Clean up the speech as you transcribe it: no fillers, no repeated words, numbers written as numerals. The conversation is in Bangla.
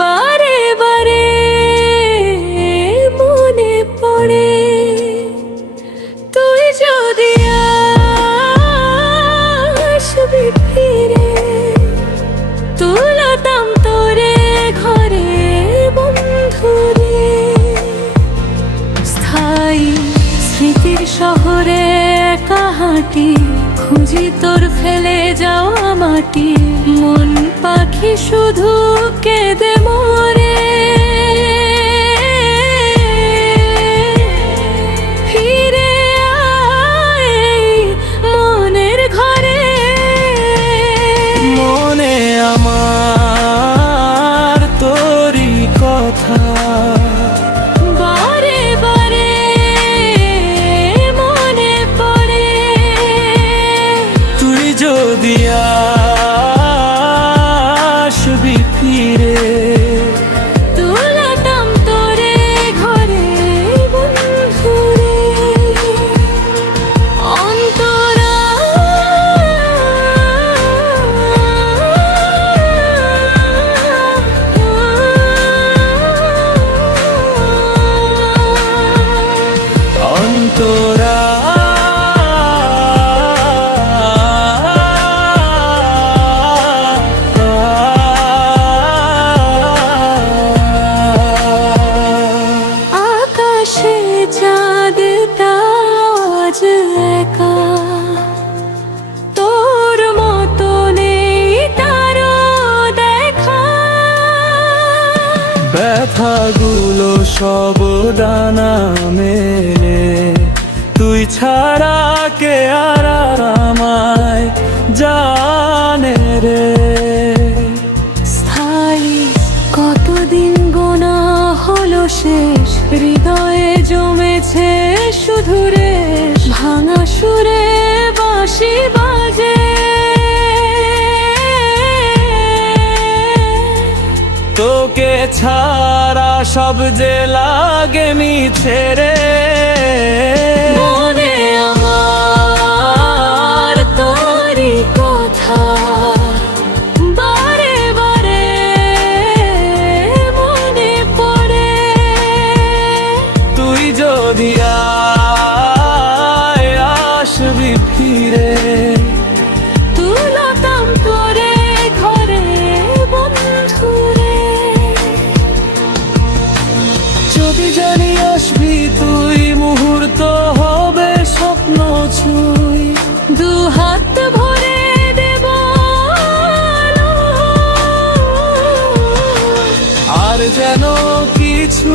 বারে বারে মনে পড়ে তুই যদি আসবি ফিরে, তুলতাম তোরে ঘরে বন্ধুরে। স্থায়ী স্মৃতির শহরে একা হাঁটি, খুঁজি তোর ফেলে যাওয়া মাটি। মন পাখি শুধু কেঁদে মরে, ফিরে আয় মনের ঘরে। মনে আমার তোরই কথা, বারে বারে মনে পড়ে তুই যদি আসবি ফিরে, তুলতাম তোরে ঘরে বন্ধুরে। অন্তরা অন্তরা আকাশে চাঁদটা আজ একা, তোর মতো নেই তারও দেখা। ব্যথাগুলো সব ডানা মেলে, তুই ছাড়া কে আর আমায় জানে রে। স্থায়ী কতদিন গোনা হলো শেষ, হৃদয়ে জমেছে শুধু রেশ। ভাঙা সুরে বাঁশি বাজে, তোকে ছাড়া সব যে লাগে মিছে রে। মনে আমার তোরই কথা, বারে বারে মনে পড়ে তুই যদি আসবি ফিরে, তুলতাম তোরে ঘরে বন্ধুরে। যদি জানি আসবি তুই, মুহূর্ত হবে স্বপ্ন ছুঁই। দু হাত ভরে দেব আলো, আর যেন কিছু